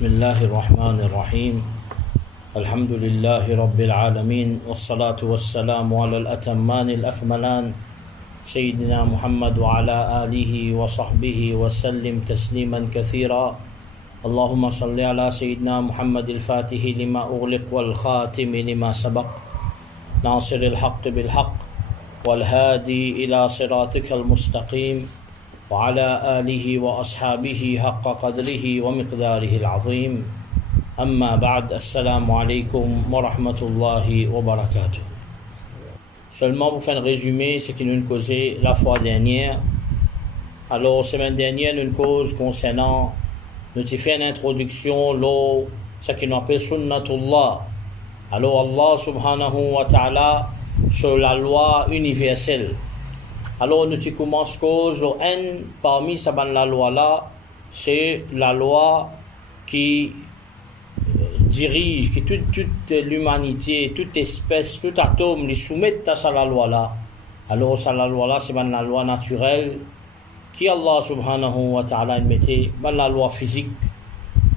بسم الله الرحمن الرحيم الحمد لله رب العالمين والصلاة والسلام على الأتمان الأكملان سيدنا محمد وعلى آله وصحبه وسلم تسليما كثيرا اللهم صل على سيدنا محمد الفاتح لما أغلق والخاتم لما سبق ناصر الحق بالحق والهادي إلى صراطك المستقيم وعلى آله وأصحابه حق قدره ومقداره العظيم أما بعد السلام عليكم ورحمة الله وبركاته. Seulement pour faire un résumé, ce qui nous causait la fois dernière. Alors, semaine dernière, nous cause concernant, nous avons fait une introduction, ce qu'on appelle Sunnatullah. Alors, Allah subhanahu wa ta'ala, sur la loi universelle. Alors, nous commençons cause, parmi ces la loi là, c'est la loi qui dirige, qui toute l'humanité, toute espèce, tout atome, les soumettent à cette loi là. Alors, cette loi là, c'est la loi naturelle qui Allah subhanahu wa ta'ala mettait, la loi physique,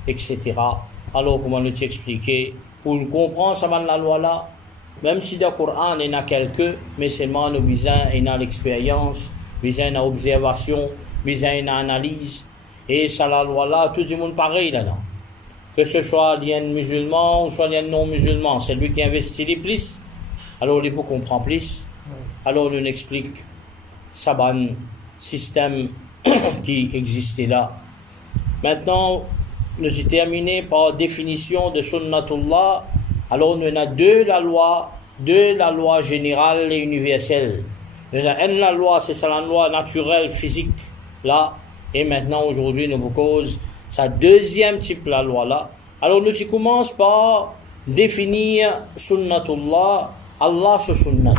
etc. Alors, comment nous expliquer, pour comprendre cette la loi là, même si dans le Coran il y en a quelques, mais seulement nous visons une l'expérience, visons une observation, visons une analyse. Et ça la loi là, tout le monde pareil là-dedans. Que ce soit un musulman ou soit un non-musulman, c'est lui qui investit les plus, alors il peut comprendre plus. Alors on explique ça un système qui existait là. Maintenant, nous avons terminé par définition de Sunnatullah. Alors, nous avons deux la loi générale et universelle. La loi, c'est la loi naturelle, physique, là. Et maintenant, aujourd'hui, nous cause sa deuxième type la loi, là. Alors, nous commençons par définir Sunnatullah, Allah sur Sunnat.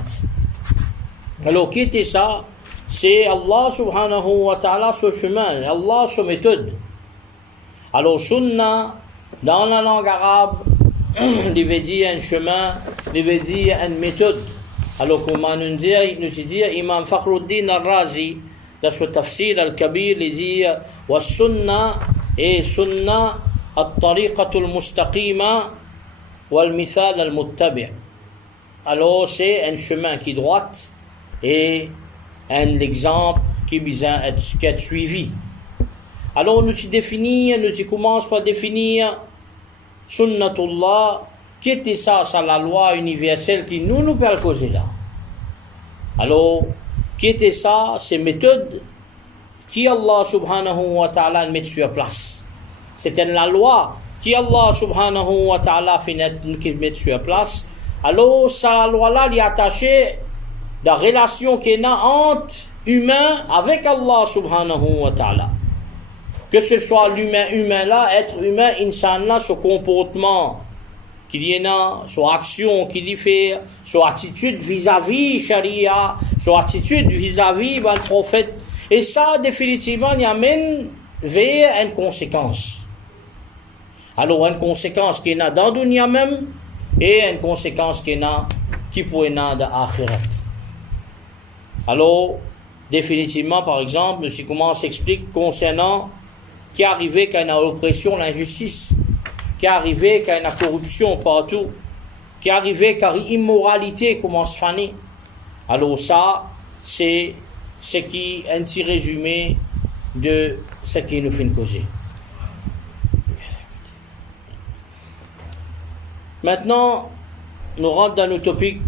Alors, qui était ça? C'est Allah subhanahu wa ta'ala sur chemin, Allah sur méthode. Alors, Sunnah, dans la langue arabe, il veut dire un chemin, il veut dire une méthode. Alors, comment nous dit Imam Fakhruddin al-Razi, dans son tafsir al-Kabir, il dit wa sunna et sunna at-tariqatul mustaqima wal mithal al-muttabi'. Alors, c'est un chemin qui est droit et un exemple qui vient être suivi. Alors, nous commençons par définir Sunnatullah, qui était ça, la loi universelle qui nous peut causer là. Alors, qui était ça, ces méthodes qui Allah subhanahu wa ta'ala met sur place. C'était la loi qui Allah subhanahu wa ta'ala met sur place. Alors, la loi là, il est attaché la relation qu'il y a entre humains avec Allah subhanahu wa ta'ala. Que ce soit l'humain là, être humain, insan là, son comportement qu'il y a, son action qu'il y fait, son attitude vis-à-vis Sharia, son attitude vis-à-vis le prophète. Et ça, définitivement, il amène vers une conséquence. Alors, une conséquence qui est dans le dunya même, et une conséquence qui peut être dans l'akhirat. Alors, définitivement, par exemple, si comment on s'explique concernant qui est arrivé quand il y a l'oppression, l'injustice, qui est arrivé quand il y a la corruption partout, qui est arrivé quand l'immoralité commence à faner. Alors ça, c'est ce qui est un petit résumé de ce qui nous fait causer. Maintenant, nous rentrons dans nos topics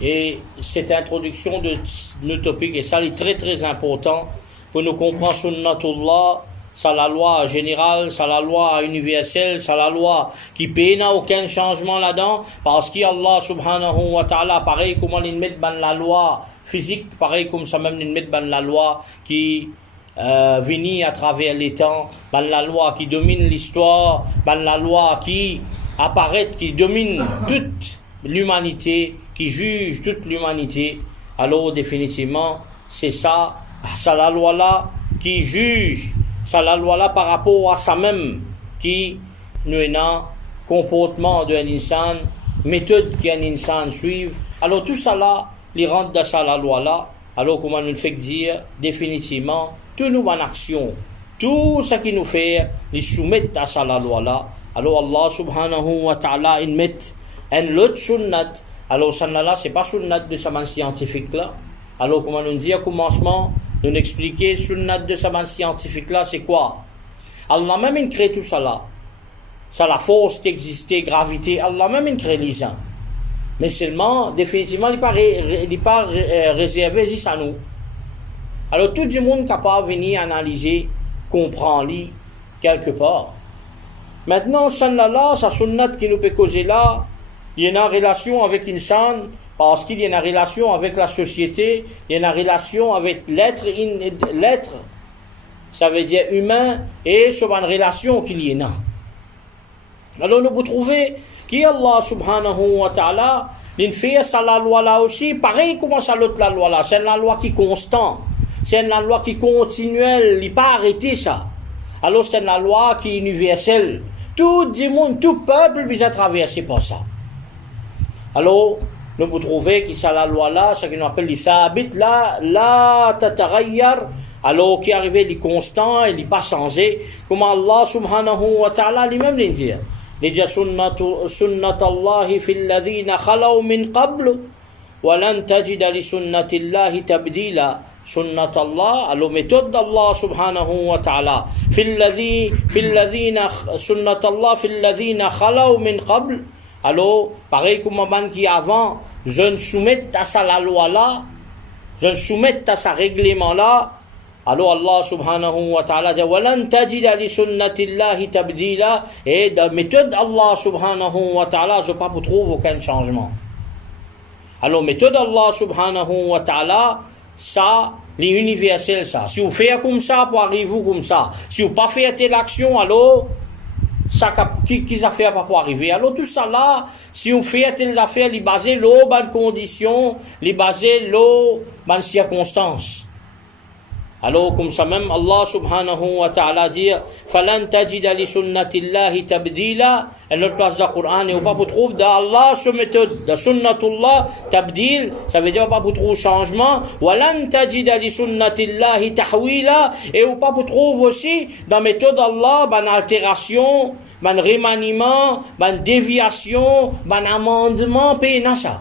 et cette introduction de nos topics, et ça est très très important pour nous comprendre Sunnatullah. C'est la loi générale, c'est la loi universelle, c'est la loi qui n'a aucun changement là-dedans, parce qu'Allah subhanahu wa ta'ala, pareil comme il met dans la loi physique, pareil comme ça même il met dans la loi qui vient à travers les temps, dans la loi qui domine l'histoire, dans la loi qui apparaît, qui domine toute l'humanité, qui juge toute l'humanité. Alors définitivement, c'est ça, c'est la loi là qui juge. C'est la loi là par rapport à ça même qui nous est un comportement d'un insan, méthode qu'un insan suive. Alors tout ça là, il rentre dans ça la loi là. Alors comment nous le fait dire définitivement, toute nous en action tout ce qui nous fait les soumettre à ça la loi là. Alors Allah subhanahu wa ta'ala il met un autre sunnat. Alors celle là c'est pas sunnat de sa scientifique là. Alors comme on nous dit au commencement, nous expliquer sunnat de sa scientifique là c'est quoi? Allah même il crée tout ça là. Ça la force qui existait, gravité, Allah même il crée les gens. Mais seulement, définitivement, il n'est pas réservé ici à nous. Alors tout le monde est capable de venir analyser, comprendre quelque part. Maintenant, celle-là, sa sunnat qui nous peut causer là, il y a une relation avec l'insan, parce qu'il y a une relation avec la société, il y a une relation avec l'être, ça veut dire humain, et sur une relation qu'il y a. Alors nous pouvons trouver qu'Allah subhanahu wa ta'ala, il fait ça la loi là aussi, pareil comme ça l'autre la loi là, c'est la loi qui est constante, c'est la loi qui est continuelle, il n'est pas arrêté ça. Alors c'est la loi qui est universelle, tout le monde, tout peuple est traversé par ça. Alors nous pouvons trouver que ça la loi là, ce qu'on appelle les thabit là, la tataghayyar, alors qui est arrivé du constant, il n'est pas changé, comme Allah subhanahu wa ta'ala lui-même l'a dit. لجا سنة الله في الذين خلوا من قبل ولن تجد لسنة الله تبديلا سنة الله على méthode الله سبحانه وتعالى في الذين سنة الله في الذين خلوا من قبل alors pareil comme un qui avant je ne soumets à ça la loi là je ne soumets à ça règlement là. Alors Allah subhanahu wa ta'ala dit وَلَن تَجِدَ لِسُنَّةِ اللَّهِ تَبْدِيلًا et dans la méthode Allah subhanahu wa ta'ala je ne pas trouve aucun changement. Alors méthode Allah subhanahu wa ta'ala ça les universel ça. Si vous faites comme ça pour arriver comme ça. Si vous pas fait telle action alors ça qui ça fait pas pour arriver. Alors tout ça là si vous faites telle affaire les baser l'eau bonne condition les baser l'eau bonne circonstance. Alors comme ça même Allah subhanahu wa ta'ala dit فَلَن تَجِدَ لِسُنَّةِ اللَّهِ تَبْدِيلًا et notre place dans le Coran et on pas vous trouve dans Allah ce méthode de sunnatullah tabdil ça veut dire on pas vous trouve changement وَلَن تَجِدَ لِسُنَّةِ اللَّهِ تَحْوِيلًا et on pas vous trouve aussi dans la méthode d'Allah ban altération ban remaniement ban déviation ban amendement pénal ça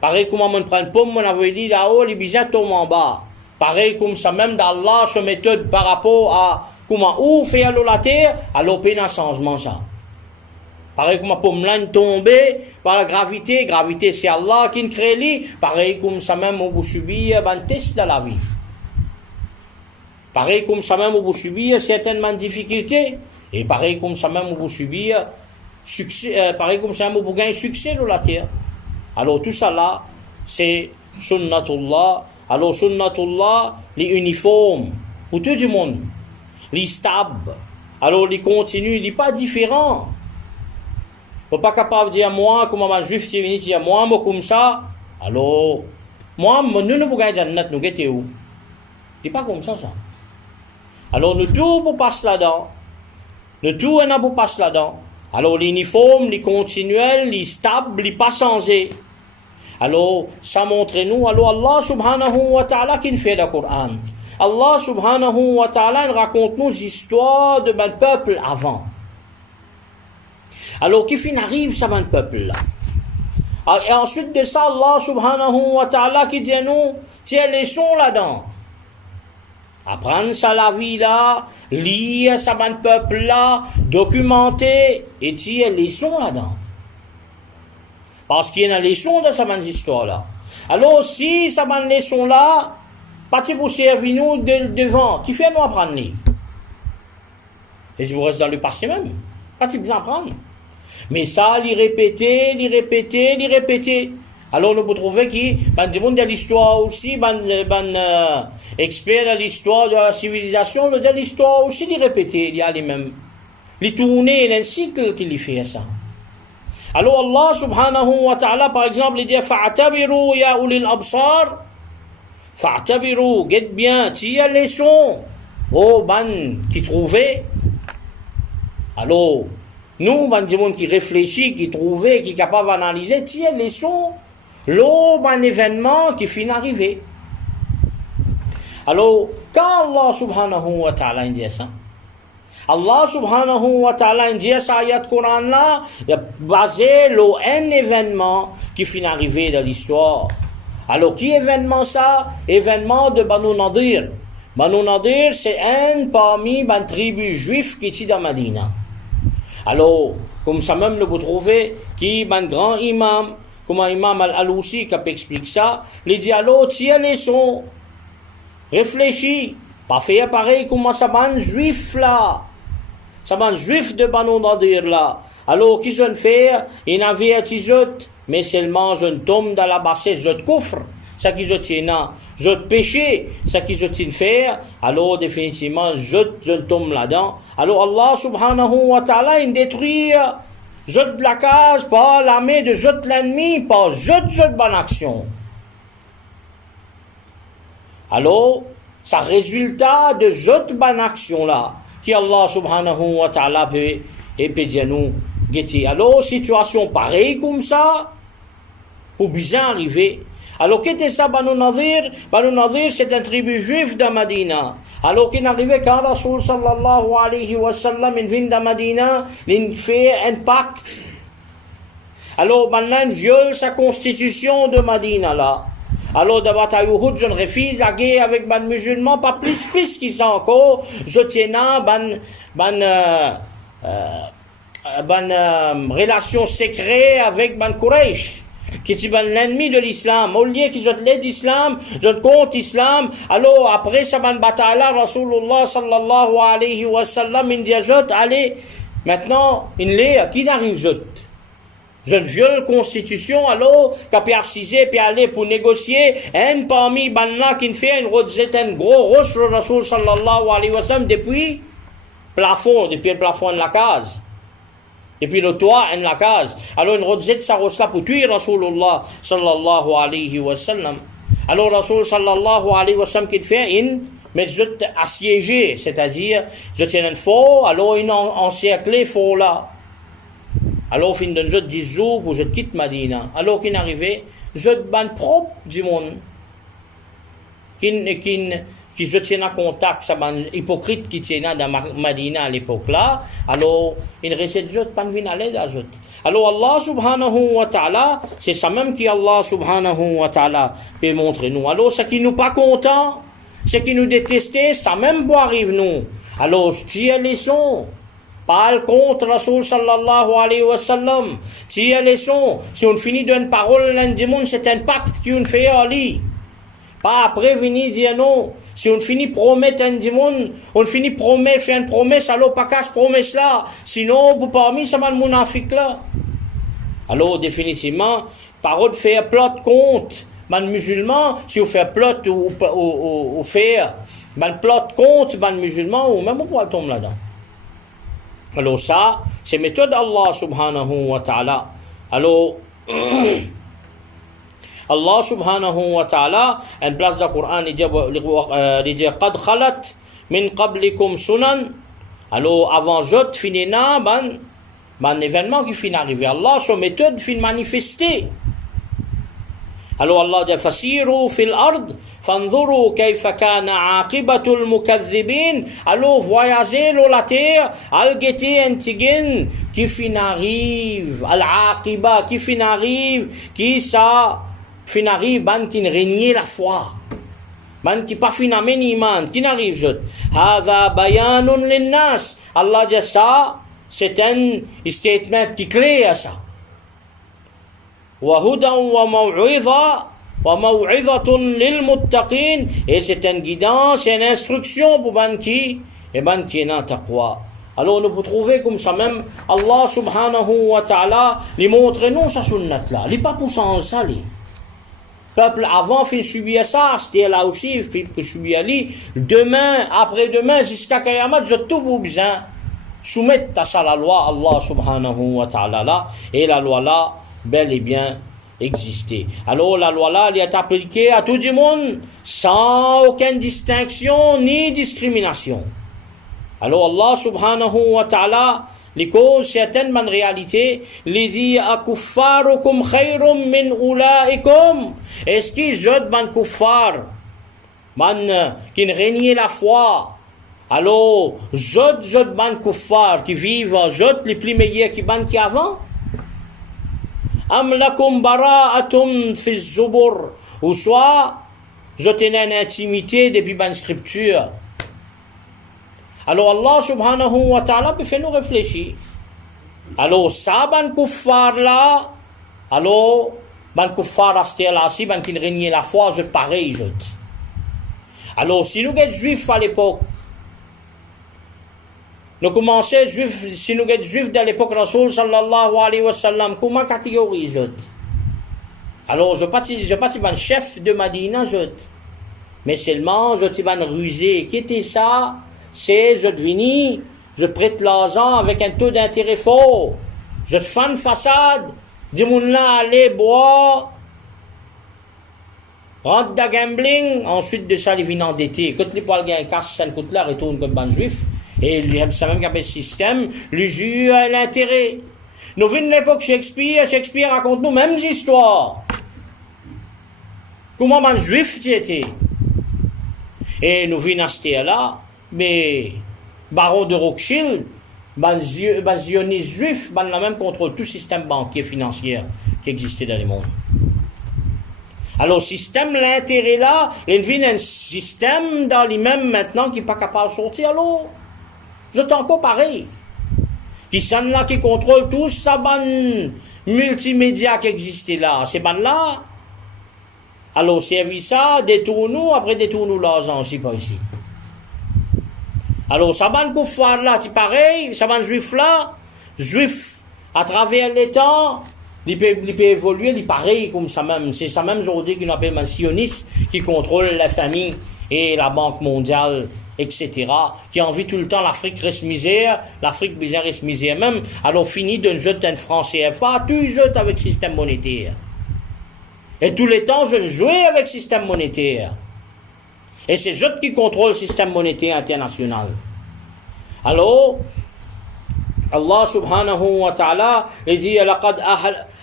pareil comme on prend une pomme on avait dit là-haut les bizarres tombent en bas. Pareil comme ça même d'Allah ce méthode par rapport à comment où faire la terre alors peine un changement ça. Pareil comme pour me tomber par la gravité c'est Allah qui crée lui. Pareil comme ça même on vous subir un test dans la vie. Pareil comme ça même on vous subir certaines difficultés et pareil comme ça même on vous subir succès pareil comme ça même on vous gagner succès dans la terre. Alors tout ça là c'est sunnatullah. Alors sunnatullah les uniformes pour tout le monde les stables alors les continus il n'est pas différent on n'est pas capable de dire moi comme un juif qui vient dire moi comme ça alors moi nous ne pouvons pas dire nous guetter où c'est pas comme ça alors nous tout pour passer là-dedans nous tout on a pour passer là-dedans alors l'uniforme les continuels les stables les pas changés. Alors, ça montre nous, alors Allah subhanahu wa ta'ala qui fait le Coran. Allah subhanahu wa ta'ala raconte nous l'histoire de ben peuple avant. Alors, qui fin arrive ça ben peuple là. Et ensuite de ça, Allah subhanahu wa ta'ala qui dit nous, tiens les sons là-dedans. Apprendre ça la vie là, lire ça ben peuple là, documenter et tiens les sons là-dedans. Parce qu'il y a une leçon dans cette histoire-là. Alors, si cette leçon-là, pas pour servir nous devant, qui fait nous apprendre? Et si vous restez dans le passé même, pas pour apprendre. Mais ça, l'y répéter. Alors, nous pouvons trouver qu'il y a de l'histoire aussi, expert de l'histoire de la civilisation, de l'histoire aussi, l'y répéter, il y a les mêmes. Les tourner, il y a un cycle qui lui fait ça. Alors Allah subhanahu wa ta'ala par exemple il dit fa'tabiru ya ulil absar fa'tabiru guette bien tiens les sons oh ban qui trouvait alors nous ban du monde qui réfléchit qui trouvait qui est capable d'analyser tiens les sons l'eau ban événement qui finit d'arriver alors Quand Allah subhanahu wa ta'ala dit ça, Allah subhanahu wa ta'ala dit ça, ayat Coran là, basé sur un événement qui finit arrivé dans l'histoire. Alors, qui événement ça? Événement de Banu Nadir. Banu Nadir, c'est un parmi les tribus juives qui est dans Medina. Alors, comme ça même, vous trouvez, qui est un grand imam, comme un imam Al-Alousi qui explique ça, il dit alors, tiens les sons, réfléchis, pas faire pareil comme ça, ban juif là. Ça ban juif de Banu Nadir là. Alors, qu'ils ont fait, ils n'avaient averti, mais seulement je tombe dans la bassesse, je coffre, ça qu'ils ont fait, je péché, ça qu'ils ont fait, alors définitivement, je tombe là-dedans. Alors Allah subhanahu wa ta'ala, il détruit, je la case, pas l'armée de je l'ennemi, pas je bonne action. Alors, ça résultat de je bonne action là, qui Allah subhanahu wa ta'ala peut dire nous, guetter. Alors, situation pareille comme ça, pour bien arriver. Alors, qu'était ça, Banu Nadir? Banu Nadir, c'est un tribu juif de Medina. Alors, qu'il arrivait quand Rasul sallallahu alayhi wa sallam, il vient de Medina, il fait un pacte. Alors, maintenant, il viole sa constitution de Medina, là. Alors, de bataille Uhud, je ne refuse la guerre avec les musulmans, pas plus qu'ils sont encore. Je tiens à relation secrète avec ban Quraysh, qui est l'ennemi de l'islam. Au lieu qu'ils ont l'aide d'islam, je compte islam. Alors, après ça, ban bataille là, Rasulullah sallallahu alayhi wa sallam, il dit, allez, maintenant, qui n'arrive, je viole constitution, alors, qu'a percisé, puis aller pour négocier, un parmi banna qui fait un gros roche sur Rasul sallallahu alayhi wa sallam, depuis le plafond de la case. Depuis le toit de la case. Alors, une rosette sa roche là pour tuer Rasulullah sallallahu alayhi wa sallam. Alors, Rasul sallallahu alayhi wa sallam, qui fait mais je assiégé, c'est-à-dire, je tiens un fort, alors, il encerclé fort là. Alors, fin d'un jeu de 10 jours, où je quitte Medina. Alors qu'il est arrivé, je ban propre du monde. Qui je tiens en contact, ça ban hypocrite qui tient dans Medina à l'époque là. Alors, il reste je pas venir à l'aide à je. Alors, Allah subhanahu wa ta'ala, c'est ça même qui Allah subhanahu wa ta'ala peut montrer nous. Alors, ce qui nous pas content, ce qui nous détestait, ça même pas arrive nous. Alors, tire les sons. Parle contre Rasul sallallahu alayhi wa sallam. Tire les sons. Si on finit d'une parole, l'un du monde, c'est un pacte qu'on fait à lui. Pas après venir dire non. Si on finit promettre un du monde, on finit faire une promesse, alors pas qu'à ce promesse là. Sinon, pour parmi, ça va le monafik là. Alors, définitivement, parole de faire plot contre. Man musulman, si on fait plot ou faire, man plot contre, man musulman, ou même on pourra tomber là-dedans. Alors ça, c'est méthode Allah subhanahu wa ta'ala. Alors, Allah subhanahu wa ta'ala, en place du Coran, il dit, قَدْ خَلَتْ مِنْ قَبْلِكُمْ سُنَنْ. Alors, avant je finis là, ban événement qui finit arriver. Allah, son méthode finit manifester. Alors Allah dit fasiru fil ard fanzuru kayfa kana aqibatul mukaththibin. Alors voyagez sur la terre, al guetter un tigin qui fin arrive, al aqiba qui fin arrive, qui ça fin arrive ban qui régner la foi. Man qui pas fin amen iman, qui n'arrive jot. Hadha bayanun linnas. Allah dit ça, c'est un statement qui clair ça. وهدى وموعظة للمتقين, et c'est une guidance, c'est une instruction pour ban qui n'a taqwa. Alors nous pouvons trouver comme ça même Allah subhanahu wa ta'ala lui montre nous sa sunnat là, il n'est pas pour ça lui. Peuple avant fait subir ça, c'était là aussi fait subir lui. Demain, après-demain, jusqu'à Kayamat, je tout vous besoin soumettre à ça la loi Allah subhanahu wa ta'ala là, et la loi là bel et bien exister. Alors la loi là, elle est appliquée à tout le monde sans aucune distinction ni discrimination. Alors Allah subhanahu wa ta'ala, les causes certaines en réalité, les dit akuffarukum khayrum min ulaikum. Est-ce qu'ils jetent ban kuffar? qui régné la foi. Alors, zot ban kuffar qui vivent, zot les plus meilleurs qui ban qui avant. Am lakum bara'atum fi zubur. Ou soit, zot une intimité depuis ban scripture. Alors Allah subhanahu wa ta'ala peut faire nous réfléchir. Alors, ça ban kuffar là, alors, ban kuffar asté là, si ban qui régné la foi, zot pareil, zot. Alors, si nous êtes juifs à l'époque, nous commençons juifs, si nous êtes juifs de l'époque Rasoul sallallahu alayhi wa sallam, comment catégorise? Alors, je ne pas un chef de Madina, mais seulement, je suis un rusé. Qui était ça? C'est, je devine, je prête l'argent avec un taux d'intérêt fort. Je fais une façade, dis-moi là, allez boire, rentre de gambling, ensuite de ça, les vins endettés. Quand les poils gagnent casse, ça ne coûte là, retourne comme ban juif. Et ça même qu'appelle système, l'usure et l'intérêt. Nous venons de l'époque Shakespeare raconte nous mêmes histoires. Comment ban juif tu étais? Et nous venons à ce là, mais baron de Rothschild, ban zioniste juif, ban la même contrôle tout système banquier financier qui existait dans le monde. Alors, système, l'intérêt là, il vient un système dans lui-même maintenant qui n'est pas capable de sortir. Alors, c'est encore pareil. Qui sont là, qui contrôle tout ça, ban multimédia qui existait là. C'est ban là. Alors, service ça, détourne-nous, après détourne-nous l'argent aussi, pas ici. Alors, ça ban kuffar là, c'est pareil, ça ban juif là, juif, à travers les temps, il peut évoluer, il est pareil comme ça même. C'est ça même aujourd'hui qu'on appelle un sioniste qui contrôle la famille et la Banque mondiale, etc. Qui a envie tout le temps l'Afrique reste misère, l'Afrique bizarre reste misère même. Alors fini d'un jeu d'un franc CFA, tu jettes avec système monétaire. Et tous les temps, je joue avec système monétaire. Et c'est eux qui contrôlent le système monétaire international. Alors, Allah subhanahu wa ta'ala, il dit, laqad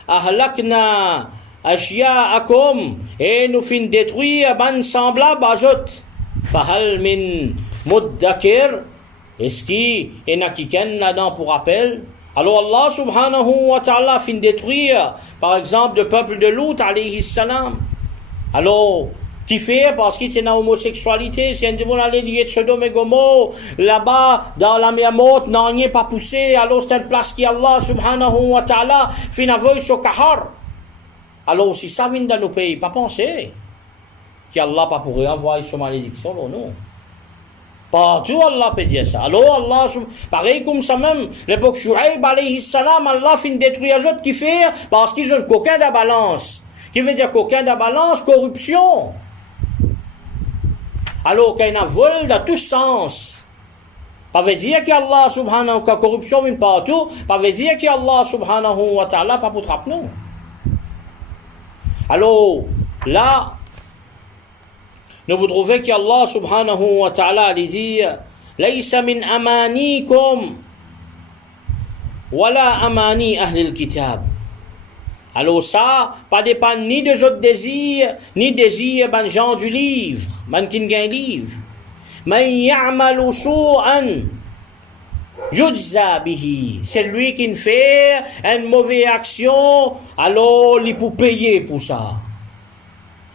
ahlakna ashya'akum, et nous fin détruire ban semblable à eux. Fahal min muddakir, est-ce qu'il y en a qui là-dedans pour rappel? Alors Allah subhanahu wa ta'ala fin détruire, par exemple, le peuple de Lut, alayhi salam. Alors, qui fait parce qu'il y a une homosexualité, c'est un démon allé lier de Sodome et Gomorrhe, là-bas, dans la mer morte, n'a rien pas poussé, alors c'est une place qui Allah subhanahu wa ta'ala fin aveugle sur Kahar. Alors, si ça vient dans nos pays, pas penser qu'Allah pas pourrait envoyer son malédiction, non. Partout Allah peut dire ça. Alors Allah, pareil comme ça même, l'époque Shu'aib alayhi salam, Allah fin détruire les autres qui fait parce qu'ils ont coquin de la balance. Qui veut dire coquin de la balance, corruption. Alors qu'il y a un vol dans tous sens. Ça veut dire qu'Allah subhanahu wa ta'ala, corruption vient partout, ça veut dire qu'Allah subhanahu wa ta'ala pas pour trapper nous. Alors, là, nous vous trouvez qu'Allah subhanahu wa ta'ala dit Laysa min amanikum wala amani ahli al-kitab. Alors ça, pas dépend ni de autres désirs, ni désir ben gens du livre, ben qui gagne livre. Man ya'malu su'an yujza bihi. C'est lui qui fait une mauvaise action, alors il peut payer pour ça.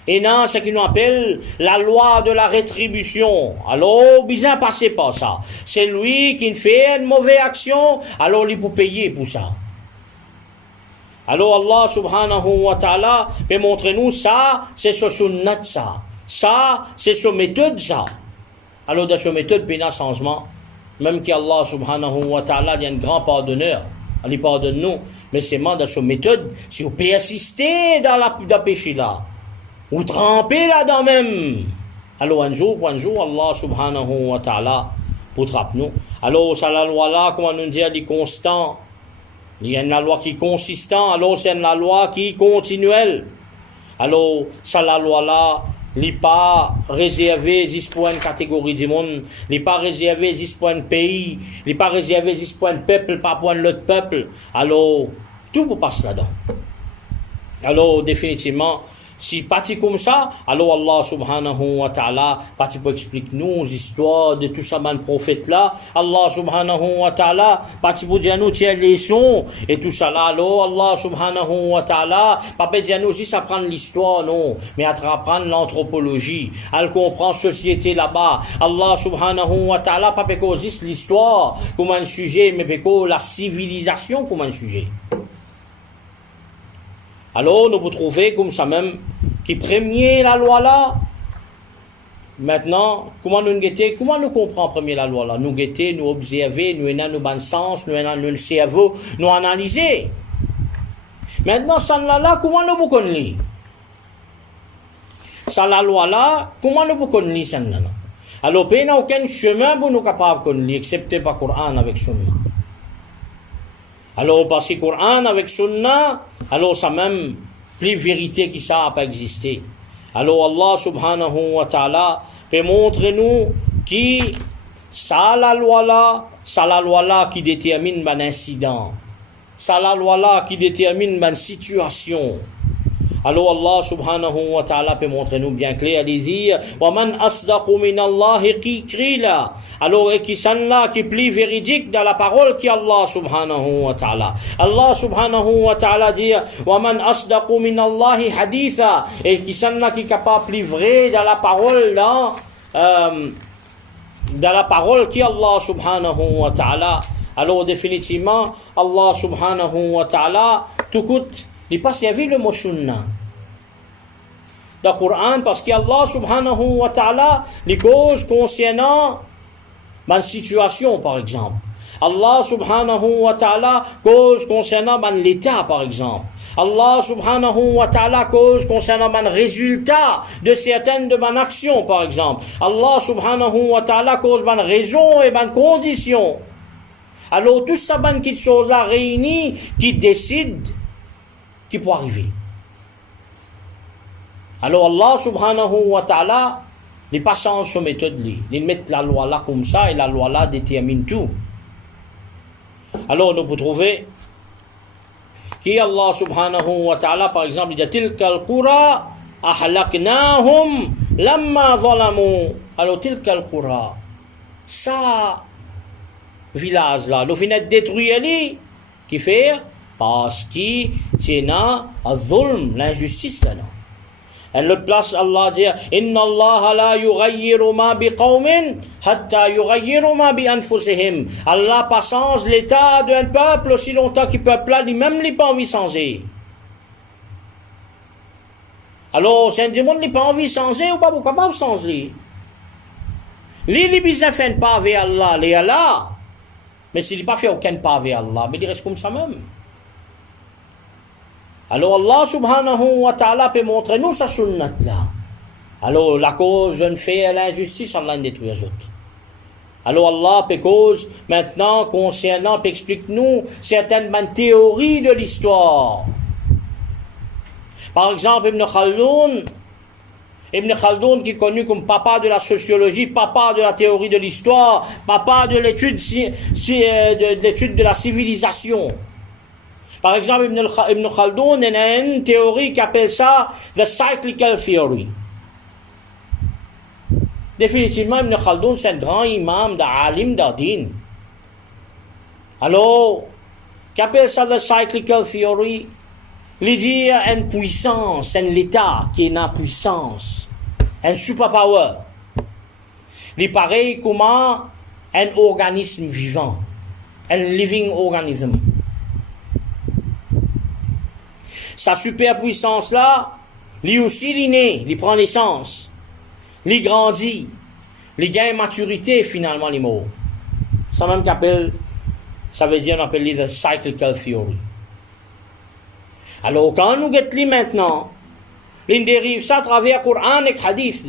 Et non, ce qu'on appelle la loi de la rétribution. Alors, bien passé par ça. C'est lui qui fait une mauvaise action, alors il peut payer pour ça. Alors Allah subhanahu wa ta'ala peut montrer nous ça, c'est ce sunnat ça. Ça, c'est ce méthode ça. Alors dans ce méthode, il y a un changement. Même qu'Allah subhanahu wa ta'ala il y a un grand pardonneur. Il pardonne nous. Mais c'est dans ce méthode, si vous persistez dans la péché là, ou tremper là-dedans même. Alors un jour, Allah subhanahu wa ta'ala pour trapper nous. Alors ça la loi là, comment nous dire, il est constant. Il y a une loi qui est consistante, alors c'est une loi qui est continuelle. Alors ça la loi là, il n'est pas réservé juste pour une catégorie du monde, il n'est pas réservé juste pour un pays, il n'est pas réservé juste pour un peuple, pas pour un autre peuple. Alors tout vous passe là-dedans. Alors définitivement, Si parti comme ça, alors Allah subhanahu wa ta'ala, parti pour expliquer nous l'histoire de tout ça, man prophète là, Allah subhanahu wa ta'ala, parti pour dire nous tiens les leçons et tout ça là, alors Allah subhanahu wa ta'ala, pas dire nous aussi ça prend l'histoire, non, mais à apprendre l'anthropologie, à comprendre société là-bas, Allah subhanahu wa ta'ala, pas cause l'histoire comme un sujet, mais la civilisation comme un sujet. Alors, nous pouvons trouver comme ça même, qui premier la loi là. Maintenant, comment nous comprenons premier la loi là? Nous guetter, nous observer, nous avons nos bon sens, nous avons le cerveau, nous analyser. Maintenant, ça là, comment nous pouvons lire? Ça la loi là, comment nous pouvons lire ça là? Alors, il n'y a aucun chemin pour nous capables de lire, excepté par Coran avec Sunna. Alors, parce que Coran avec Sunna, alors ça même plus vérité qui ça n'a pas existé. Alors Allah subhanahu wa ta'ala peut montrer nous qui ça la loi là qui détermine un incident. Ça la loi là qui détermine une situation. Alors Allah subhanahu wa ta'ala peut montrer nous bien clair, il dit wa man asdaqu min Allah qila. Alors qui sont là qui est plus véridique dans la parole qui Allah subhanahu wa ta'ala. Allah subhanahu wa ta'ala dit wa man asdaqu min Allah haditha, et qui sont là qui est capable plus vrai dans la parole dans la parole qui Allah subhanahu wa ta'ala. Alors définitivement Allah subhanahu wa ta'ala tout coûte il pas servi le mot sunna dans le Coran parce qu'Allah subhanahu wa ta'ala les causes concernant ma situation par exemple. Allah subhanahu wa ta'ala cause concernant l'état par exemple. Allah subhanahu wa ta'ala cause concernant mon résultat de certaines de mon action par exemple. Allah subhanahu wa ta'ala cause mon raison et mon condition. Alors tout ça ban qui choses là réunies qui décide qui peut arriver. Alors Allah subhanahu wa ta'ala il pas change son méthode il met la loi là comme ça et la loi là détermine tout. Alors nous pouvons trouver qui Allah subhanahu wa ta'ala par exemple il dit tilkal qura ahlaknahum lamma zalamu. Alors tilkal qura ça village là nous venons détruire qui fait parce qu'il y a l'injustice là. À l'autre place, Allah dit Inna Allah la yughayyiru ma biqawmin hatta yughayyiru ma bi anfusihim. Allah pas change l'état d'un peuple aussi longtemps qu'il peuple là, lui-même n'a pas envie de changer. Alors, c'est un démon qui n'a pas envie de changer ou pas, pourquoi pas changer? Les bizarres ne font pas vers Allah, les Allah. Mais s'il n'a pas fait aucun pas vers Allah, mais il reste comme ça même. Alors Allah subhanahu wa ta'ala peut montrer nous sa sunnat là. Alors la cause je ne fais l'injustice, Allah détruit les autres. Alors Allah peut cause maintenant concernant, peut explique nous certaines théories de l'histoire. Par exemple Ibn Khaldun qui est connu comme papa de la sociologie, papa de la théorie de l'histoire, papa de l'étude de la civilisation. Par exemple, Ibn Khaldun a une théorie qui appelle ça the cyclical theory. Définitivement, Ibn Khaldun, c'est un grand imam d'alim d'adin. Alors, qui appelle ça the cyclical theory? Il dit une puissance, un état qui est une puissance, un superpower. Il est pareil comme un organisme vivant, un living organism. Sa superpuissance là, lui aussi il est né, il prend naissance, il grandit, il gagne maturité finalement les mots. Ça même qu'appelle, ça veut dire on appelle the cyclical theory. Alors quand nous guettons maintenant, il dérive ça à travers Coran et Hadith.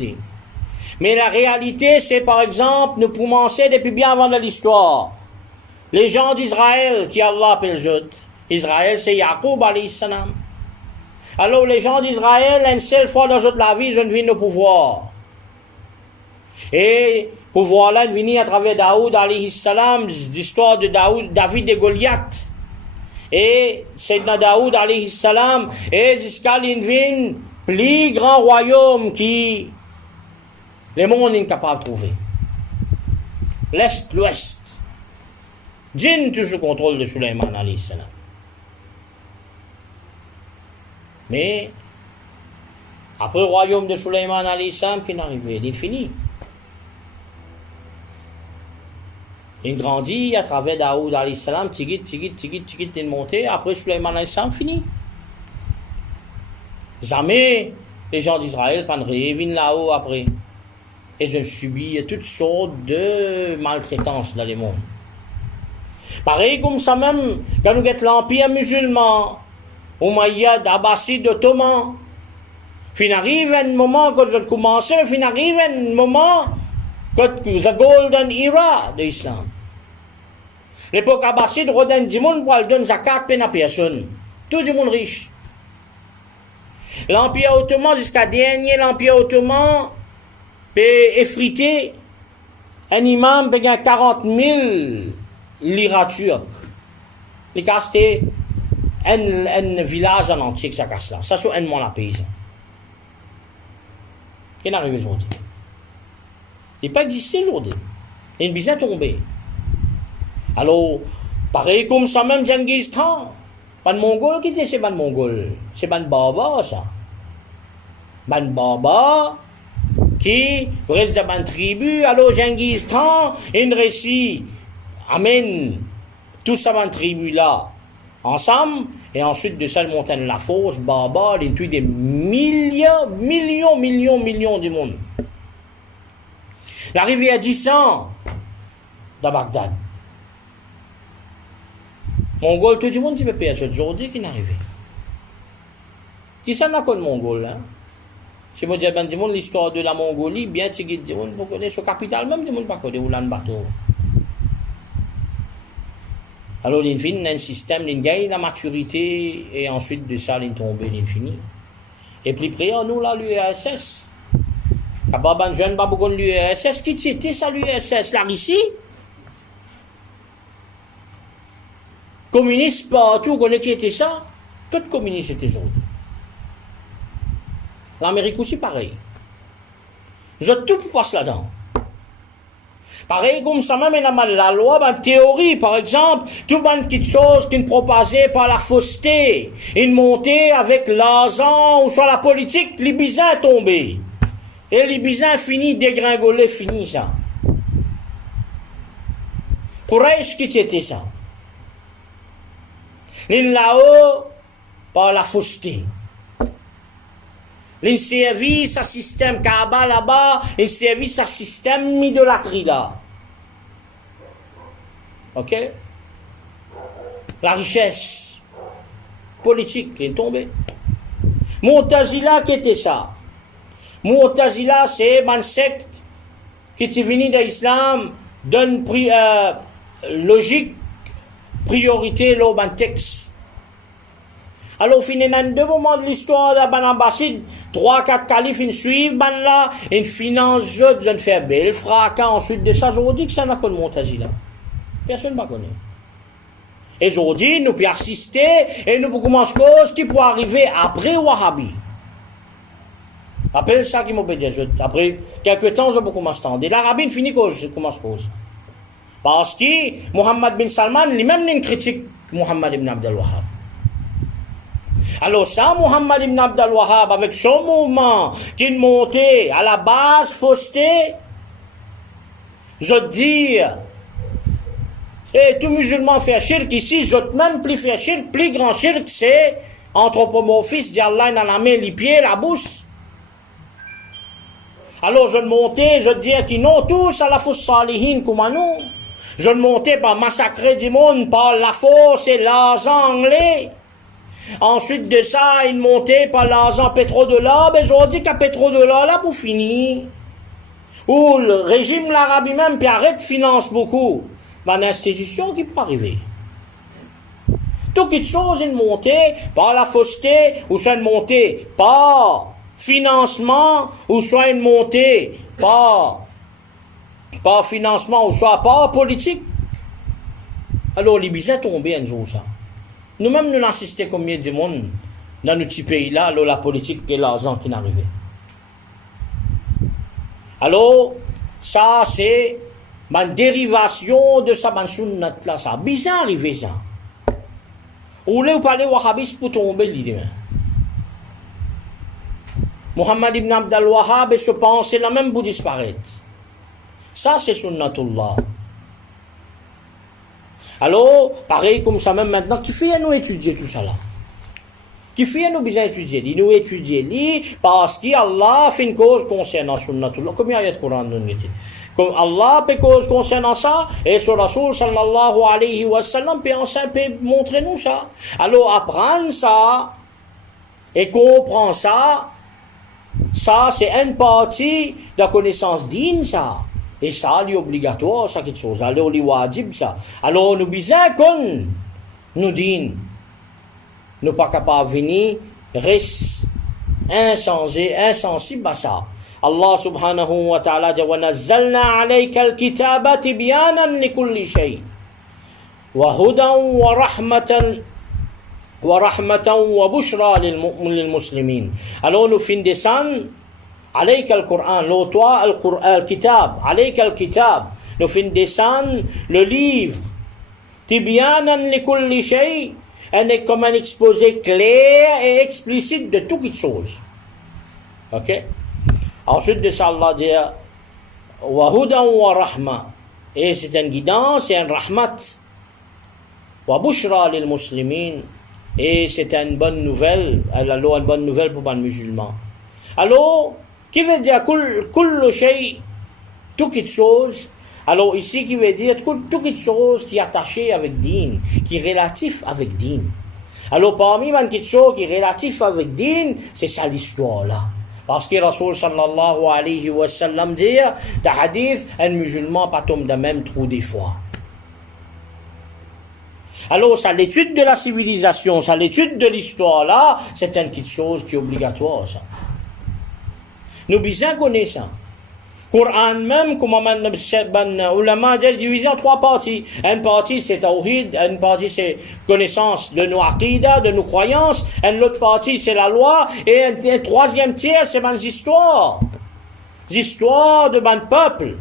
Mais la réalité c'est par exemple, nous pouvons penser depuis bien avant de l'histoire, les gens d'Israël qui Allah appelle jeute. Israël c'est Yaqub alayhi salam. Alors les gens d'Israël, une seule fois dans la vie, je ne viens au pouvoir. Et pouvoir là, vient à travers Daoud alayhi salam, l'histoire de David et Goliath. Et Sayyidina Daoud alayhi salam, et jusqu'à l'Invin, plus grand royaume qui le monde est capable de trouver. L'Est, l'Ouest. Djinn tout sous contrôle de Suleiman alayhi salam. Mais, après le royaume de Suleiman alayhi salam, qui est arrivé, il est fini. Il grandit à travers Daoud alayhi salam, tigit, il est monté, après Suleiman alayhi salam, fini. Jamais les gens d'Israël ne reviennent là-haut après. Et je subis toutes sortes de maltraitances dans le monde. Pareil comme ça même, quand nous avons l'Empire musulman, Umayyad, Abbasid, Ottoman, fin arrive un moment quand je commence, fin arrive un moment quand the golden era de l'islam. L'époque Abbasid, Rodin du monde pour donner zakat peine à personne. Tout le monde riche. L'Empire ottoman, jusqu'à dernier, l'Empire ottoman, peut effriter un imam qui a 40 000 liras turcs. Les cas, c'était un village en entier que ça casse là. Ça, c'est un monde à paysan. Qu'est-ce qui arrive aujourd'hui? Il n'a pas existé aujourd'hui. Il est bien tombé. Alors, pareil comme ça même, Genghis Khan. Ban Mongol, qui était ce Ban Mongol? C'est Ban Baba, ça. Ban Baba, qui reste de Ban tribu, alors Genghis Khan, il réussit, amène tout ça Ban tribu là, ensemble, et ensuite de ça, il monte la fosse, Baba, il tue des millions du monde. La rivière Dissan, de Bagdad. Mongol, tout le monde dit, mais c'est aujourd'hui qui est arrivé. Qui ça n'a pas de Mongol, hein? Si vous dites, l'histoire de la Mongolie, bien, si vous vous connaissez ce capital, même, du monde pas connaît Oulan-Bator. Alors, l'infini, un système, il gagne la maturité, et ensuite de ça, il tombe, l'infini. Et puis, après, nous, là, l'URSS. Quand un jeune, pas beaucoup de l'URSS, qui c'était ça, l'URSS? La Russie? Communistes partout, vous connaissez qui était ça? Tout communiste était aujourd'hui. L'Amérique aussi pareil. Je tout passe là-dedans. Pareil comme ça même la loi, la théorie, par exemple, tout une petite chose qui est propagée par la fausseté, une montée avec l'argent ou soit la politique, les bisins tombés. Et les bisins fini, dégringolé, fini ça. Quraish qui c'était ça? L'in là-haut, par la fausseté. L'in service à système Kaaba là-bas, l'in service à système idolâtrie là. Ok? La richesse politique qui est tombée. Mu'tazila qui était ça? Mu'tazila c'est une secte qui est venue de l'islam, donne logique, priorité au texte. Alors, finalement, deux moments de l'histoire de Ban Abbasid, 3-4 califes, ils suivent, ban là, ils financent, ils font bel fracas, ensuite de ça, aujourd'hui que ça n'a pas de Mu'tazila. Personne ne connaît. Et aujourd'hui, nous pouvons assister, et nous pouvons commencer cause qui peut arriver après Wahhabi. Après ça qui m'a dit, après quelques temps, je peux commencer à attendre. L'Arabie finit cause, commence cause. Parce que Mohammed bin Salman, lui-même, il critique Mohammed ibn Abdel Wahhab. Alors ça, Mohammed ibn Abdel Wahhab, avec son mouvement qui est monté à la base fausseté, je dis, et tout musulman fait shirk ici, je même plus fait shirk, plus grand shirk, c'est anthropomorphisme d'Allah dans la main, les pieds, la bouche. Alors je montais, je dis qu'ils n'ont tous à la fosse salihin comme nous. Je montais par massacrer du monde par la force et l'argent anglais. Ensuite de ça, il montait par l'argent pétrodollar. Ben, je dis qu'à pétrodollar, là, pour finir. Ou le régime l'Arabie même, puis arrête, finance beaucoup. Ben, l'institution qui peut arriver. Toutes les choses, une montée par la fausseté, ou soit une montée par financement, ou soit une montée par financement, ou soit par politique. Alors, les bisous tombés un jour, ça. Nous-mêmes, nous assistons combien de monde dans notre petit pays-là, alors la politique et l'argent qui n'arrivait. Alors, ça, c'est ma dérivation de ça, ma sunnat là, ça. Bizarre arrivé, ça. Vous voulez vous parler wahhabisme pour tomber, l'idée. Muhammad ibn Abd al-Wahhab et se penser la même pour disparaître. Ça, c'est sunnatullah. Alors, pareil comme ça même maintenant, qui fait à nous étudier tout ça là? Qui fait à nous bien étudier? Il nous étudier parce qu'Allah fait une cause concernant sunnatullah. Combien il y a de Coran nous dit? Comme Allah fait cause concernant ça, et ce Rasoul sallallahu alayhi wa sallam peut montrer nous ça. Alors, apprendre ça et comprendre ça, ça c'est une partie de la connaissance digne ça. Et ça, c'est obligatoire, ça, quelque chose. Alors, c'est wajib, ça. Alors, nous besoin qu'on nous dîne. Nous pas capables de venir, reste insensible à ça. Allah subhanahu wa ta'ala dit, وَنَزَّلْنَا عَلَيْكَ الْكِتَابَ تِبْيَانًا لِكُلِّ شَيْءٍ وَهُدًى وَرَحْمَةً وَبُشْرَى لِلْمُسْلِمِينَ. Alors, nous finissons descendre. عليك القرآن لو toi الكتاب عليك الكتاب nous fin descendre le livre تبيانا لكل شيء est comme un exposé clair et explicite de toute chose. Ok. Ensuite de ça Allah dit وهدى ورحمة et c'est une guidance c'est un rahmat وبشرى للمسلمين et c'est une bonne nouvelle alors une bonne nouvelle pour les musulmans. Alors qui veut dire kullu shay, toute chose. Alors ici qui veut dire toute chose qui est attachée avec din, qui est relatif avec din. Alors parmi les choses qui est relatif avec din, c'est ça l'histoire là. Parce que Rasoul sallallahu alayhi wa sallam dit dans le hadith, un musulman pas tombe dans le même trou des fois. Alors ça l'étude de la civilisation, ça l'étude de l'histoire là, c'est une petite chose qui est obligatoire ça. Nous bien connaissons ça. Coran même, comme ulama dit divisé en trois parties. Une partie c'est tawhid, une partie c'est connaissance de nos aqidah, de nos croyances, une autre partie c'est la loi, et un troisième tiers c'est les histoires. Les histoires de mon peuple.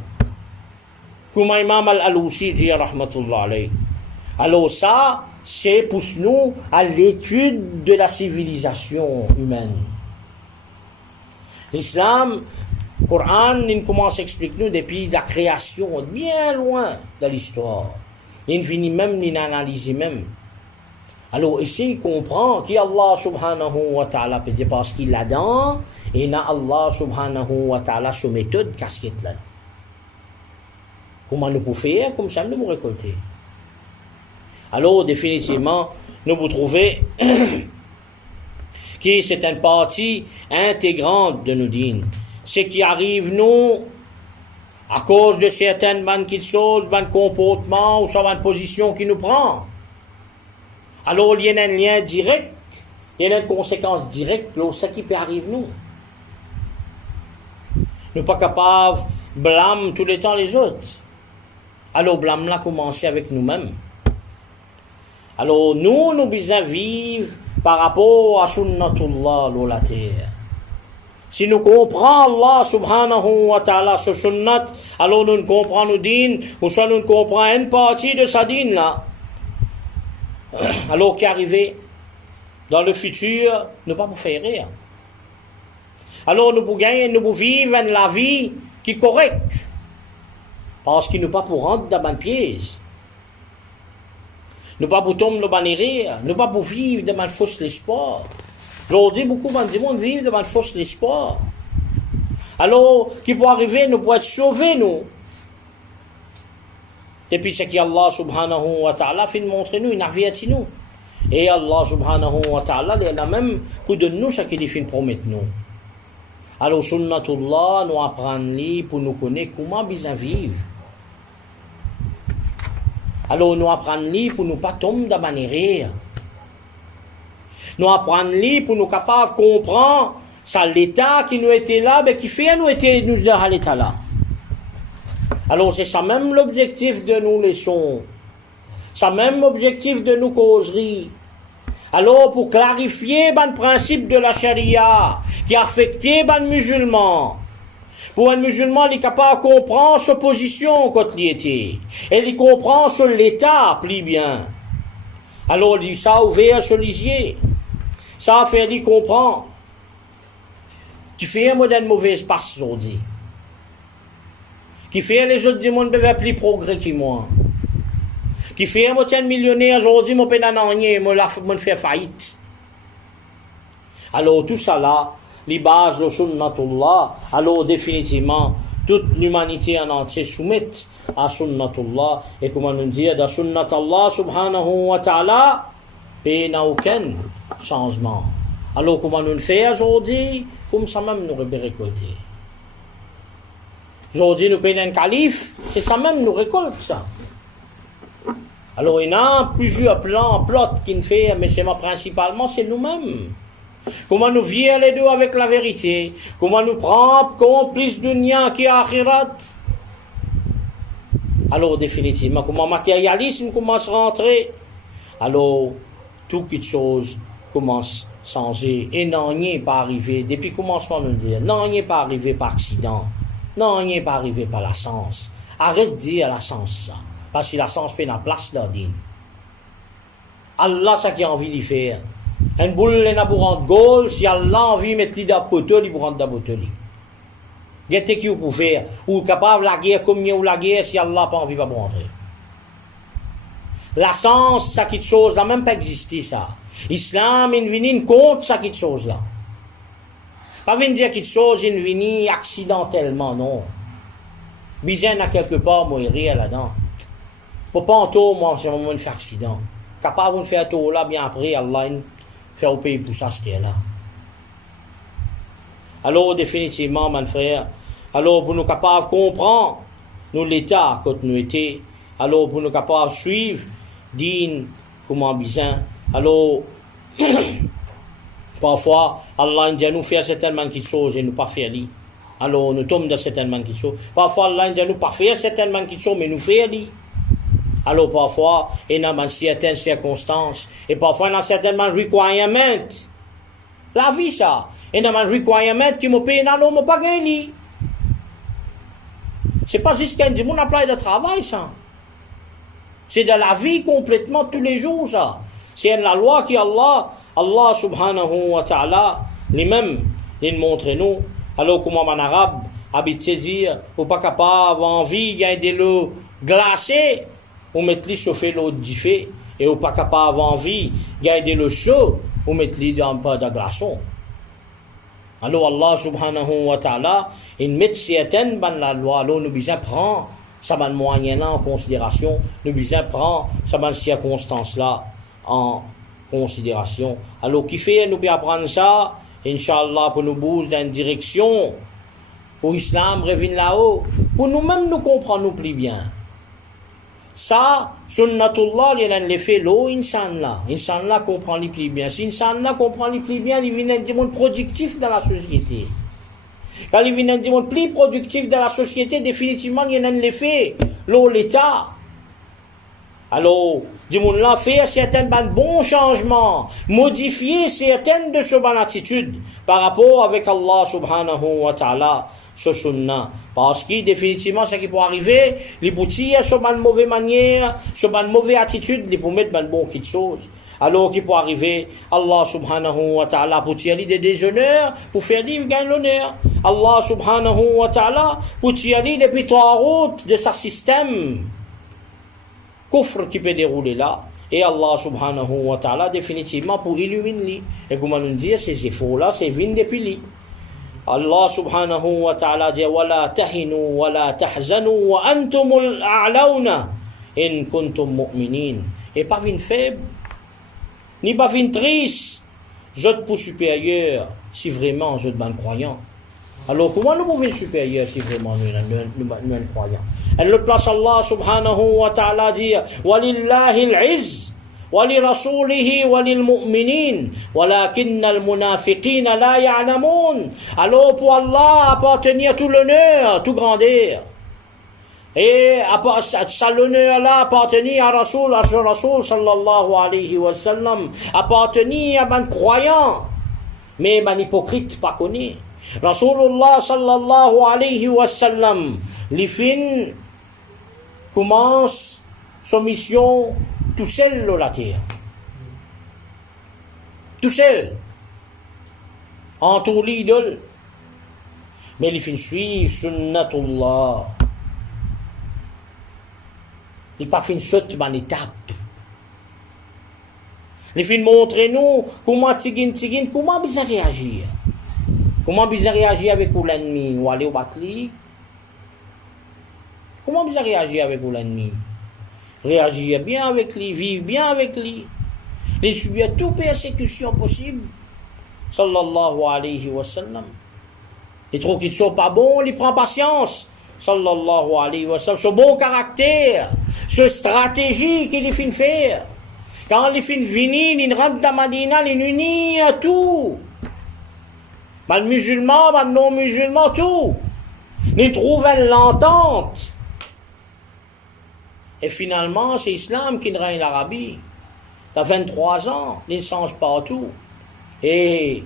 Comme Imam al-Alousi dit, rahmatullah alayhi. Alors ça, c'est pour nous à l'étude de la civilisation humaine. L'islam, le Coran, il commence à expliquer nous depuis la création, bien loin de l'histoire. Il finit même, il analyse même. Alors ici, il comprend qu'Allah subhanahu wa ta'ala peut dire parce qu'il a dans, et na Allah subhanahu wa ta'ala sa méthode casquette là. Comment nous pouvons faire, comme ça nous pouvons récolter. Alors définitivement, nous pouvons trouver que c'est une partie intégrante de nos dînes. Ce qui arrive nous, à cause de certaines bonnes choses, bonnes comportements, ou soit une position qui nous prend. Alors il y a un lien direct, il y a une conséquence directe, là, ce qui peut arriver nous. Nous ne sommes pas capables de blâmer tout le temps les autres. Alors blâme là commencer avec nous-mêmes. Alors nous besoin vivre par rapport à sunnatullah la terre. Si nous comprenons Allah subhanahu wa ta'ala ce sunnat, alors nous comprenons nos dînes, ou soit nous comprenons une partie de sa dîne là. Alors qu'arriver dans le futur, nous ne pas nous faire rire. Alors nous pouvons gagner, nous pouvons vivre la vie qui est correcte. Parce qu'il nous pas pour rentrer dans un piège. Nous pas pour tomber dans un rire, nous pas pour vivre dans un faux espoir. Aujourd'hui, beaucoup de monde vivent dans un faux espoir. Alors, qui peut arriver, nous pouvons être sauvés, nous. Et puis, c'est qu'Allah subhanahu wa ta'ala fait montrer nous, il avertit nous. Et Allah subhanahu wa ta'ala, il a même pour de nous ce qu'il fait promettre nous. Alors, sunnatullah, nous apprenons pour nous connaître comment bien vivre. Alors, nous apprenons pour nous pas tomber dans un erreur. Nous apprenons pour nous capables de comprendre ça l'état qui nous était là, mais qui fait nous était nous à l'état là. Alors, c'est ça même l'objectif de nos leçons. Ça même l'objectif de nos causeries. Alors, pour clarifier le principe de la charia, qui a affecté les musulmans, pour un musulman, il est capable de comprendre sa position quand il était, et il comprend sur l'état plus bien. Alors, il ça ouvert sur lisier, ça fait lui comprendre. Qui fait un modèle mauvaise passe aujourd'hui, qui fait les autres du monde peuvent plus progrès que moi, qui fait un modèle millionnaire aujourd'hui, mon pénan rien, mon fait faillite. Alors tout ça là, les bases de sunnatullah, alors définitivement toute l'humanité en entier soumet à sunnatullah, et comment nous dire, dans sunnatullah subhanahu wa ta'ala, il n'y a aucun changement. Alors comment nous le faisons aujourd'hui? Comme ça même nous récolter. Aujourd'hui nous payons un calife, c'est ça même nous récolte ça. Alors il y a plusieurs plans, plots qui nous fait, mais c'est principalement c'est nous-mêmes. Comment nous vivons les deux avec la vérité? Comment nous prendre complice dunya qui est akhirat? Alors définitivement, comment le matérialisme commence à rentrer? Alors toute chose commence à changer et non rien pas arrivé depuis le commencement de le dire, non rien pas arrivé par accident, non rien pas arrivé par la science. Arrête de dire la science ça, parce que la science fait la place là din. Allah ça qui a envie d'y faire. Une boule est pour rendre goal, si Allah a envie de mettre dans le poteau, il pour rendre dans le poteau. Qu'est-ce qu'il peut faire? Ou capable de la guerre comme ou la guerre si Allah n'a pas envie de rentrer. La science, ça qui chose là, même pas existé ça. Islam, il vient contre ça qui chose là. Pas venir dire quelque chose, il vient accidentellement, non. Bizarre à quelque part, mourir là-dedans. Pour pas en tout, moi, c'est un moment de faire accident. Capable de faire tout là, bien après, Allah, faire au pays pour ça, c'était là. Alors, définitivement, mon frère, alors, pour nous capables de comprendre, nous, l'état, quand nous étions, alors, pour nous capables de suivre, digne, comment bien, alors, parfois, Allah dit nous faire certainement quelque chose et nous pas faire lui. Alors, nous tombons dans certainement quelque chose. Parfois, Allah dit nous pas faire certainement quelque chose, mais nous faire lui. Alors, parfois, il y a certaines circonstances, et parfois, il y a certainement requirements. La vie, ça. Il y a un requirement qui me paye, non, mais pas gagné. C'est pas juste qu'un monde appelle de travail, ça. C'est de la vie complètement tous les jours, ça. C'est la loi qui Allah subhanahu wa ta'ala, lui-même, il montre nous. Alors, comment en arabe, habite se dire, ou pas capable, avoir envie, il y a de l'eau glacée, ou mettre-lui chauffer l'eau du feu, et ou pas capable, avoir envie, il y a de l'eau chaude, ou mettre-lui dans un peu de glaçon. Alors, Allah subhanahu wa ta'ala, il met certaines dans la loi, alors nous besoin prendre ça ban moyen-là en considération, nous besoin prendre ça ban circonstance-là en considération. Alors, qui fait, nous pouvons apprendre ça, Inch'Allah, pour nous bouger dans une direction, pour l'islam revienne là-haut, pour nous-mêmes nous comprendre nous plus bien. Ça, sunnatullah, il y a l'effet l'eau, insan là comprend les plus bien. Si insan là comprend les plus bien, il vient du monde productif dans la société. Quand il vient du monde plus productif dans la société, définitivement, il y a l'effet l'eau, l'état. Alors, du monde là fait certains bons changements, modifier certaines de ces bonnes attitudes par rapport avec Allah subhanahu wa ta'ala, ce sunnah. Parce que définitivement, ce qui peut arriver, les boutiques sont de mauvaise manière, sont de mauvaise attitude, ils peuvent mettre de bonnes petites choses. Alors, qui peut arriver, Allah subhanahu wa ta'ala pour tirer des déshonneurs, pour faire lui gagner l'honneur. Allah subhanahu wa ta'ala pour tirer depuis trois routes de sa système. Kufr qui peut dérouler là. Et Allah subhanahu wa ta'ala définitivement pour illuminer. Et comment nous dire, ces efforts-là, c'est vin depuis lui. Allah subhanahu wa ta'ala dit وَلَا تَهِنُوا وَلَا تَحْزَنُوا وَأَنْتُمُ الْأَعْلَوْنَ إِن كُنْتُمْ مُؤْمِنِينَ. Et pas vin faible, ni pas vin triste, je te pour supérieur, si vraiment je te ban croyant. Alors comment nous pouvons être supérieurs si vraiment nous sommes croyants? Et le place Allah subhanahu wa ta'ala dit وَلِلَّهِ الْعِزِّ وَلِرَسُولِهِ وَلِلْمُؤْمِنِينَ وَلَكِنَّ الْمُنَافِقِينَ لَا يَعْلَمُونَ. Alors pour Allah appartenir tout l'honneur, tout grandeur. Et ça l'honneur-là appartenir à Rasoul, sallallahu alayhi wa sallam, appartenir à un croyant, mais un hypocrite pas connu. Rasulullah sallallahu alayhi wa sallam, les fins commence son mission tout seul dans la terre. Tout seul. Entouré l'idole. Mais les fins suivent sunnatullah. Il pas fin sauter une étape. Les fins montrer nous comment comment bien réagir. Comment bien réagir avec l'ennemi ou aller au battre. Comment bien réagir avec l'ennemi? Réagir bien avec lui, vivre bien avec lui. Les subir toute persécution possible. Sallallahu alayhi wa sallam. Les trouve qu'ils ne sont pas bons, ils prennent patience. Sallallahu alayhi wa sallam. Ce bon caractère, ce stratégie qu'il finit faire. Quand il finit venir, il rentre dans Madina, il unit à tout. Mal musulman, mal non musulman, tout. Il trouve l'entente. Et finalement, c'est l'islam qui règne l'Arabie. T'as 23 ans, il change partout. Et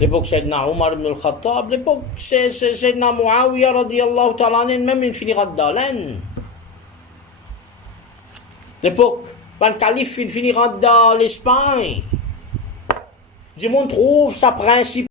l'époque c'est Omar ibn al-Khattab, l'époque c'est Muawiya radiyallahu ta'ala, même il finira dans l'aine. L'époque, le calife il finira dans l'Espagne. Du monde trouve sa principe.